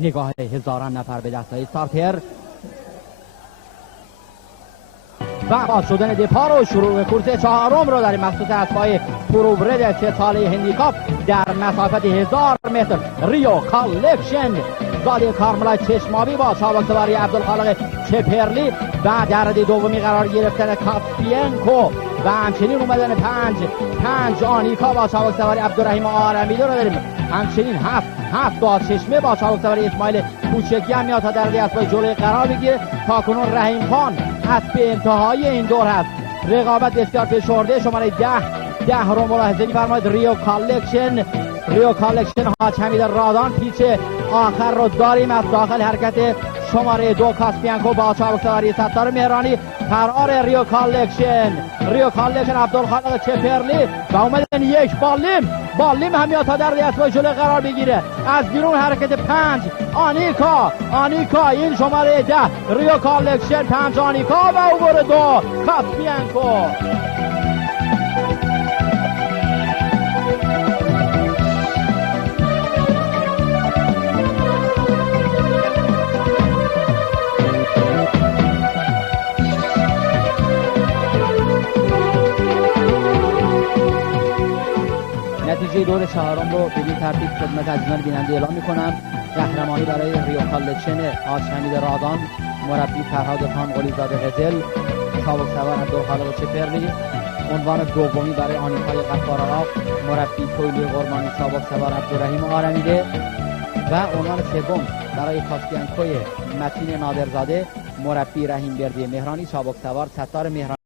نگاه هزاران نفر به دستای استارتر و باز شدن دپار و شروع کورس چهارم رو در مخصوص اسبای پروبرد 3 ساله هندیکاپ در مسافت 1000 متر ریو کالکشن زاده کارملای چشمابی با سابق سواری عبدالخالق چپرلی و در رده دومی قرار گرفتن کاسپینکو و همچنین اومدن پنج آنیکا با سابق سواری عبدالرحیم آرمیده رو داریم. همچنین هفت باز چشمه با سابق سواری اسماعیل کوچکی هم میاد تا در رده اسبای جلوی قرار بگیره. تا کنون رحیم خان اسب انتهایی این دور هست. رقابت بسیار فشرده. شماره 10 رو ملاحظه می‌فرمایید. ریو کالکشن حاج حمید رادان پیچ آخر رو داریم. از داخل حرکت شماره 2 کاسپینکو با سابق سواری ستار مهرانی. فرار ریو کالکشن عبدالخالق چپرلی و اومدن یک بالیم هم میاد تا در اسبای جلوی قرار بگیره. از بیرون حرکت 5 آنیکا این شماره 10 ریو کالکشن 5 آنیکا و عبور 2 کاسپینکو. نتیجه دور چهارم رو به ترتیب خدمت عزیزان بیننده اعلام میکنم. قهرمانی برای ریو کالکشن حاج حمید رادان، مربی فرهاد خان قلیزاده قزل، سابق سوار عبدالخالق چپرلی. عنوان دومی برای آنیکای غفارآق، مربی کویلی قرمانی، سابق سوار عبدالرحیم آرمیده. و عنوان سوم برای کاسپینکوی متین نادرزاده، مربی رحیم بردی مهرانی، سابق سوار ستار مهرانی.